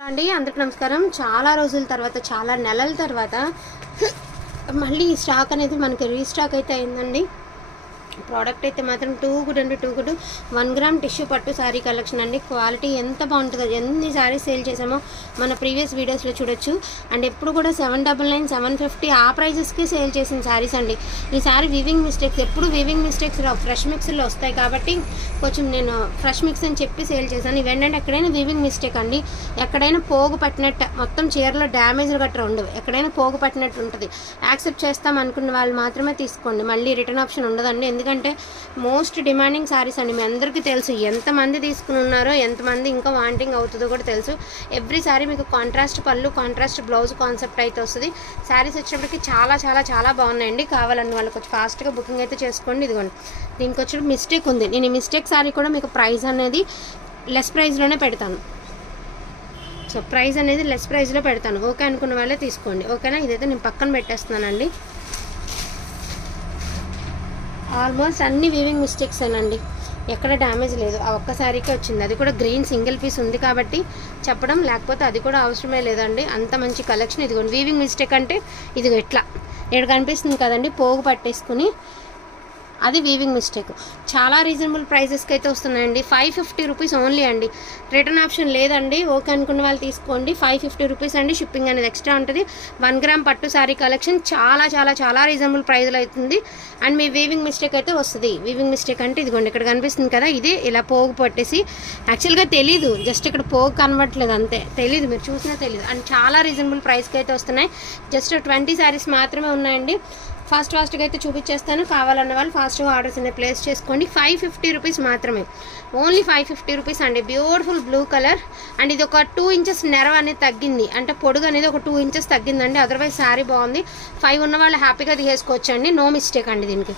అండి అందరికి నమస్కారం. చాలా రోజుల తర్వాత చాలా నెలల తర్వాత మళ్ళీ ఈ స్టాక్ అనేది మనకి రీస్టాక్ అయితే అయిందండి. ప్రోడక్ట్ అయితే మాత్రం too good and too good. One gram tissue పట్టు శారీ కలెక్షన్ అండి. క్వాలిటీ ఎంత బాగుంటుందో ఎన్ని శారీస్ సేల్ చేసామో మన ప్రీవియస్ వీడియోస్లో చూడొచ్చు. అండ్ ఎప్పుడు కూడా seven double nine seven fifty ఆ ప్రైజెస్కి సేల్ చేసిన శారీస్ అండి. ఈ సారీ వీవింగ్ మిస్టేక్స్ ఎప్పుడు వీవింగ్ మిస్టేక్స్ ఫ్రెష్ మిక్స్లో వస్తాయి కాబట్టి కొంచెం నేను ఫ్రెష్ మిక్స్ అని చెప్పి సేల్ చేశాను. ఇవేంటంటే ఎక్కడైనా వీవింగ్ మిస్టేక్ అండి. ఎక్కడైనా పోగు పట్టినట్టు మొత్తం చీరలో డ్యామేజ్ గట్రా ఉండవు. ఎక్కడైనా పోగు పట్టినట్టు ఉంటుంది. యాక్సెప్ట్ చేస్తాం అనుకున్న వాళ్ళు మాత్రమే తీసుకోండి. మళ్ళీ రిటర్న్ ఆప్షన్ ఉండదండి. ఎందుకంటే మోస్ట్ డిమాండింగ్ శారీస్ అండి. మీ అందరికీ తెలుసు ఎంతమంది తీసుకుని ఉన్నారో ఎంతమంది ఇంకా వాంటింగ్ అవుతుందో కూడా తెలుసు. ఎవ్రీ శారీ మీకు కాంట్రాస్ట్ పళ్ళు కాంట్రాస్ట్ బ్లౌజ్ కాన్సెప్ట్ అయితే వస్తుంది. శారీస్ వచ్చేటప్పటికి చాలా చాలా చాలా బాగున్నాయండి. కావాలండి వాళ్ళకి కొంచెం ఫాస్ట్గా బుకింగ్ అయితే చేసుకోండి. ఇదిగోండి. దీనికి వచ్చి మిస్టేక్ ఉంది. నేను ఈ మిస్టేక్ శారీ కూడా మీకు ప్రైస్ అనేది లెస్ ప్రైస్లోనే పెడతాను. సో ప్రైస్ అనేది లెస్ ప్రైస్లో పెడతాను. ఓకే అనుకున్న వాళ్ళే తీసుకోండి. ఓకేనా ఇదైతే నేను పక్కన పెట్టేస్తున్నానండి. ఆల్మోస్ట్ అన్ని వీవింగ్ మిస్టేక్స్ అండి ఎక్కడ డ్యామేజ్ లేదు. ఆ ఒక్కసారికే వచ్చింది. అది కూడా గ్రీన్ సింగిల్ పీస్ ఉంది కాబట్టి చెప్పడం లేకపోతే అది కూడా అవసరమే లేదండి. అంత మంచి కలెక్షన్. ఇదిగోండి వీవింగ్ మిస్టేక్ అంటే ఇదిగో ఎట్లా ఇక్కడ కనిపిస్తుంది కదండి పోగు పట్టేసుకుని అది వీవింగ్ మిస్టేక్ చాలా రీజనబుల్ ప్రైజెస్కి అయితే వస్తున్నాయండి. ఫైవ్ ఫిఫ్టీ రూపీస్ ఓన్లీ అండి. రిటర్న్ ఆప్షన్ లేదండి. ఓకే అనుకున్న వాళ్ళు తీసుకోండి. ఫైవ్ ఫిఫ్టీ రూపీస్ అండి. షిప్పింగ్ అనేది ఎక్స్ట్రా ఉంటుంది. వన్ గ్రామ్ పట్టు శారీ కలెక్షన్ చాలా చాలా చాలా రీజనబుల్ ప్రైజ్లో అవుతుంది. అండ్ మీ వీవింగ్ మిస్టేక్ అయితే వస్తుంది. వీవింగ్ మిస్టేక్ అంటే ఇదిగోండి ఇక్కడ కనిపిస్తుంది కదా ఇది ఇలా పోగు పట్టేసి. యాక్చువల్గా తెలీదు. జస్ట్ ఇక్కడ పోగు కనబట్టలేదు అంతే. తెలీదు మీరు చూసినా తెలీదు. అండ్ చాలా రీజనబుల్ ప్రైస్కి అయితే వస్తున్నాయి. జస్ట్ ట్వంటీ శారీస్ మాత్రమే ఉన్నాయండి. ఫాస్ట్ ఫాస్ట్గా అయితే చూపించేస్తాను. కావాలన్న వాళ్ళు ఫాస్ట్గా ఆర్డర్స్ అనేది ప్లేస్ చేసుకోండి. ఫైవ్ ఫిఫ్టీ రూపీస్ మాత్రమే. ఓన్లీ ఫైవ్ ఫిఫ్టీ రూపీస్ అండి. Beautiful blue colour. అండ్ ఇది ఒక టూ ఇంచెస్ నెరవ అనేది తగ్గింది. అంటే పొడుగు అనేది ఒక టూ ఇంచెస్ తగ్గిందండి. అదర్వైజ్ శారీ బాగుంది. ఫైవ్ ఉన్న వాళ్ళు హ్యాపీగా తీసేసుకోవచ్చు అండి నో మిస్టేక్ అండి దీనికి.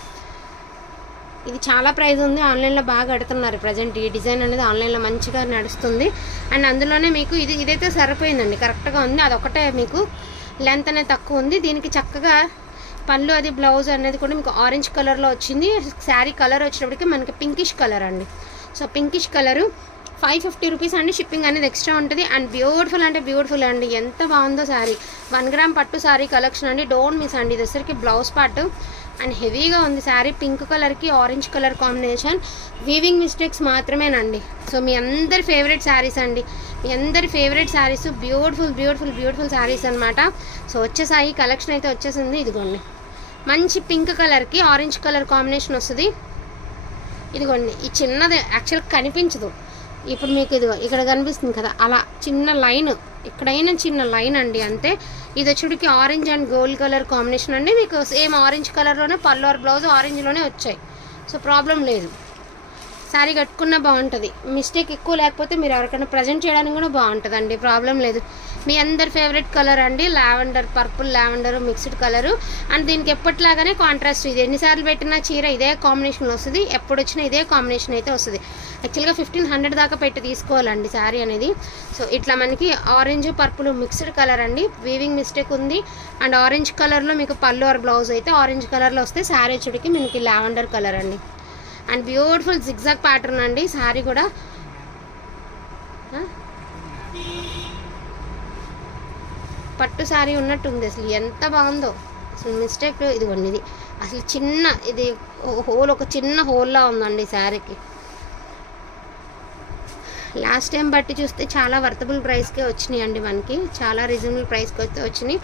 ఇది చాలా ప్రైస్ ఉంది. ఆన్లైన్లో బాగా కడుతున్నారు ప్రజెంట్. ఈ డిజైన్ అనేది ఆన్లైన్లో మంచిగా నడుస్తుంది. అండ్ అందులోనే మీకు ఇది ఇదైతే సరిపోయిందండి. కరెక్ట్గా ఉంది. అదొకటే మీకు లెంత్ అనేది తక్కువ ఉంది. దీనికి చక్కగా పళ్ళు అది బ్లౌజ్ అనేది కూడా మీకు ఆరెంజ్ కలర్లో వచ్చింది. శారీ కలర్ వచ్చినప్పటికీ మనకి పింకిష్ కలర్ అండి. So pinkish colour five fifty rupees అండి. షిప్పింగ్ అనేది ఎక్స్ట్రా ఉంటుంది. అండ్ బ్యూటిఫుల్ అంటే బ్యూటిఫుల్ అండి. ఎంత బాగుందో శారీ. వన్ గ్రామ్ పట్టు శారీ కలెక్షన్ అండి. డోంట్ మిస్ అండి. ఇది బ్లౌజ్ పార్ట్. అండ్ హెవీగా ఉంది శారీ. పింక్ కలర్కి orange colour combination. Weaving mistakes మాత్రమేనండి. సో మీ అందరి ఫేవరెట్ శారీస్ అండి. మీ అందరి favourite saris. Beautiful beautiful beautiful saris అనమాట సో వచ్చేసాయి కలెక్షన్ అయితే వచ్చేసింది. ఇదిగోండి. మంచి పింక్ కలర్కి ఆరెంజ్ కలర్ కాంబినేషన్ వస్తుంది. ఇదిగోండి ఈ చిన్నది యాక్చువల్ కనిపించదు. ఇప్పుడు మీకు ఇదిగో ఇక్కడ కనిపిస్తుంది కదా అలా చిన్న లైన్ ఎక్కడైనా చిన్న లైన్ అండి అంతే ఇది వచ్చేటికి orange and gold colour combination అండి. మీకు సేమ్ ఆరెంజ్ కలర్లోనే పళ్ళు బ్లౌజ్ ఆరెంజ్లోనే వచ్చాయి. సో ప్రాబ్లం లేదు. శారీ కట్టుకున్న బాగుంటుంది. మిస్టేక్ ఎక్కువ లేకపోతే మీరు ఎవరికైనా ప్రజెంట్ చేయడానికి కూడా బాగుంటుంది అండి ప్రాబ్లం లేదు. మీ అందరి ఫేవరెట్ కలర్ అండి. Lavender purple lavender mixed colour and దీనికి ఎప్పటిలాగానే కాంట్రాస్ట్ ఇది. ఎన్నిసార్లు పెట్టినా చీర ఇదే కాంబినేషన్లో వస్తుంది. ఎప్పుడు వచ్చినా ఇదే కాంబినేషన్ అయితే వస్తుంది. యాక్చువల్గా ఫిఫ్టీన్ హండ్రెడ్ దాకా పెట్టి తీసుకోవాలండి శారీ అనేది. సో ఇట్లా మనకి ఆరెంజ్ పర్పుల్ మిక్స్డ్ కలర్ అండి. వీవింగ్ మిస్టేక్ ఉంది. అండ్ ఆరెంజ్ కలర్లో మీకు పళ్ళు ఆర్ బ్లౌజ్ అయితే ఆరెంజ్ కలర్లో వస్తే శారీ చుడికి మనకి లావెండర్ కలర్ అండి. అండ్ బ్యూటిఫుల్ జిగ్జాగ్ ప్యాటర్న్ అండి శారీ కూడా. పట్టు శారీ ఉన్నట్టు ఉంది అసలు ఎంత బాగుందో. అసలు మిస్టేక్ ఇదిగోండి ఇది. అసలు చిన్న ఇది హోల్ ఒక చిన్న హోల్లా ఉందండి శారీకి లాస్ట్ టైం బట్టి చూస్తే చాలా వర్తబుల్ ప్రైస్కే వచ్చినాయి అండి మనకి. చాలా రీజనబుల్ ప్రైస్కి వస్తే వచ్చినాయి.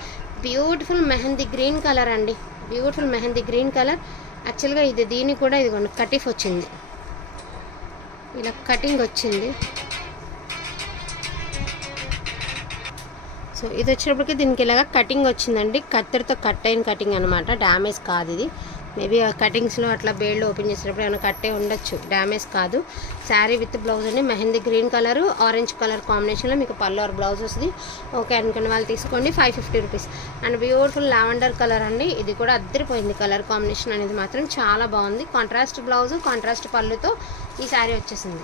బ్యూటిఫుల్ మెహందీ గ్రీన్ కలర్ అండి. Beautiful mehndi green colour. యాక్చువల్గా ఇది దీనికి కూడా ఇదిగోండి కటిఫ్ వచ్చింది. ఇలా కటింగ్ వచ్చింది. సో ఇది వచ్చినప్పటికీ దీనికి ఇలాగ కటింగ్ వచ్చిందండి. కత్తెరతో కట్ అయిన కటింగ్ అనమాట డ్యామేజ్ కాదు ఇది. మేబీ ఆ కటింగ్స్లో అట్లా బేల్డ్ ఓపెన్ చేసినప్పుడు ఏమైనా కట్టే ఉండొచ్చు. డ్యామేజ్ కాదు. శారీ విత్ బ్లౌజ్ అండి. Mehndi green colour orange colour కాంబినేషన్లో మీకు పల్లో బ్లౌజ్ వస్తుంది. ఓకే అనుకున్న వాళ్ళు తీసుకోండి. Five fifty rupees. And beautiful lavender colour అండి. ఇది కూడా అద్దరిపోయింది. కలర్ కాంబినేషన్ అనేది మాత్రం చాలా బాగుంది. కాంట్రాస్ట్ బ్లౌజ్ కాంట్రాస్ట్ పళ్ళుతో ఈ శారీ వచ్చేసింది.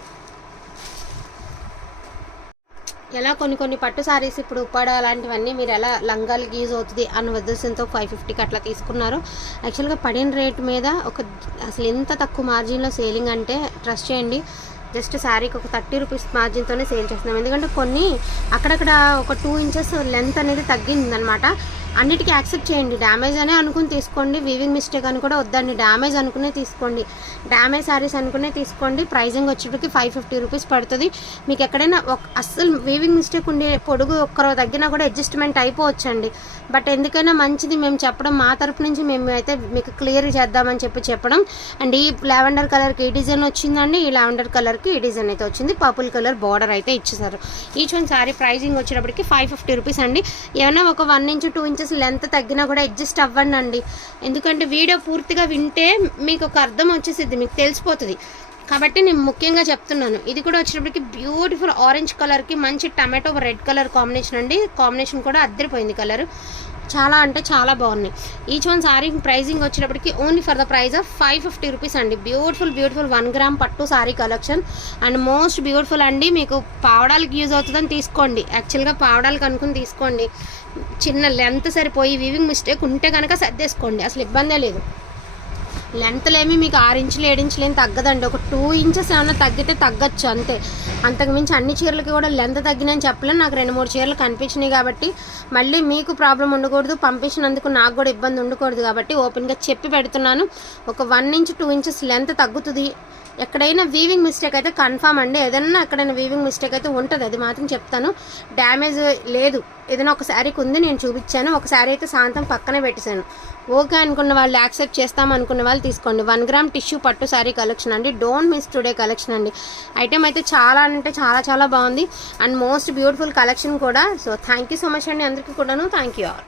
ఎలా కొన్ని కొన్ని పట్టు సారీస్ ఇప్పుడు ఉప్పాడ అలాంటివన్నీ మీరు ఎలా లంగాలు యూజ్ అవుతుంది అన్న ఉద్దేశంతో ఫైవ్ ఫిఫ్టీకి అట్లా తీసుకున్నారు. యాక్చువల్గా పడిన రేట్ మీద ఒక అసలు ఎంత తక్కువ మార్జిన్లో సేలింగ్ అంటే ట్రస్ట్ చేయండి. జస్ట్ శారీకి ఒక థర్టీ రూపీస్ మార్జిన్తోనే సేల్ చేస్తున్నాం. ఎందుకంటే కొన్ని అక్కడక్కడ ఒక టూ ఇంచెస్ లెంత్ అనేది తగ్గిందనమాట అన్నిటికీ యాక్సెప్ట్ చేయండి. డ్యామేజ్ అనే అనుకుని తీసుకోండి. వీవింగ్ మిస్టేక్ అని కూడా వద్దండి. డ్యామేజ్ అనుకునే తీసుకోండి. డ్యామేజ్ శారీస్ అనుకునే తీసుకోండి. ప్రైజింగ్ వచ్చేటికి ఫైవ్ ఫిఫ్టీ రూపీస్ పడుతుంది. మీకు ఎక్కడైనా ఒక అస్సలు వీవింగ్ మిస్టేక్ ఉండే పొడుగు ఒక్కరో తగ్గినా కూడా అడ్జస్ట్మెంట్ అయిపోవచ్చండి. బట్ ఎందుకైనా మంచిది మేము చెప్పడం మా తరపు నుంచి మేము అయితే మీకు క్లియర్ చేద్దామని చెప్పి చెప్పడం. అండ్ ఈ లావెండర్ కలర్కి ఈ డిజైన్ వచ్చిందండి. ఈ లావెండర్ కలర్కి ఈ డిజైన్ అయితే వచ్చింది. పర్పుల్ కలర్ బార్డర్ అయితే ఇచ్చేసారు ఈచ్ వన్ సారీ ప్రైజింగ్ వచ్చేటప్పటికి ఫైవ్ ఫిఫ్టీ రూపీస్ అండి. ఏమైనా ఒక one inch two inches length తగ్గినా కూడా అడ్జస్ట్ అవ్వండి ఎందుకంటే వీడియో పూర్తిగా వింటే మీకు ఒక అర్థం వచ్చేసిద్ది మీకు తెలిసిపోతుంది. కాబట్టి నేను ముఖ్యంగా చెప్తున్నాను. ఇది కూడా వచ్చేటప్పటికి బ్యూటిఫుల్ ఆరెంజ్ కలర్కి మంచి టమాటో రెడ్ కలర్ కాంబినేషన్ అండి. కాంబినేషన్ కూడా అద్దరిపోయింది కలర్ చాలా అంటే చాలా బాగున్నాయి. ఈచ్ వన్ శారీ ప్రైజింగ్ వచ్చేటప్పటికి only for the price of five fifty rupees అండి. బ్యూటిఫుల్ బ్యూటిఫుల్ వన్ గ్రామ్ పట్టు sari collection and most beautiful అండి మీకు పావడాలకి యూజ్ అవుతుందని తీసుకోండి. యాక్చువల్గా పావడాలకు అనుకుని తీసుకోండి. చిన్న లెంత్ సరిపోయి వీవింగ్ మిస్టేక్ ఉంటే కనుక సర్దేసుకోండి. అసలు ఇబ్బందే లేదు. లెంత్లు ఏమి మీకు ఆరు ఇంచులు ఏడు ఇంచులు ఏం తగ్గదండి. ఒక టూ ఇంచెస్ ఏమైనా తగ్గితే తగ్గచ్చు అంతే. అంతకుమించి అన్ని చీరలకి కూడా లెంత్ తగ్గినని చెప్పలేను నాకు రెండు మూడు చీరలు కనిపించినాయి కాబట్టి మళ్ళీ మీకు ప్రాబ్లం ఉండకూడదు. పంపించినందుకు నాకు కూడా ఇబ్బంది ఉండకూడదు కాబట్టి ఓపెన్గా చెప్పి పెడుతున్నాను. ఒక one inch two inches length తగ్గుతుంది. ఎక్కడైనా వీవింగ్ మిస్టేక్ అయితే కన్ఫామ్ అండి. ఏదైనా ఎక్కడైనా వీవింగ్ మిస్టేక్ అయితే ఉంటుంది. అది మాత్రం చెప్తాను. డ్యామేజ్ లేదు. ఏదైనా ఒక శారీకి ఉంది నేను చూపించాను. ఒక శారీ అయితే సాయంత్రం పక్కనే పెట్టేశాను. ఓకే అనుకున్న వాళ్ళు యాక్సెప్ట్ చేస్తాం అనుకున్న వాళ్ళు తీసుకోండి. వన్ గ్రామ్ టిష్యూ పట్టు శారీ కలెక్షన్ అండి. డోంట్ మిస్ టుడే కలెక్షన్ అండి. ఐటెం అయితే చాలా అంటే చాలా చాలా బాగుంది. అండ్ మోస్ట్ బ్యూటిఫుల్ కలెక్షన్ కూడా. So thank you so much అండి అందరికీ కూడాను. Thank you all.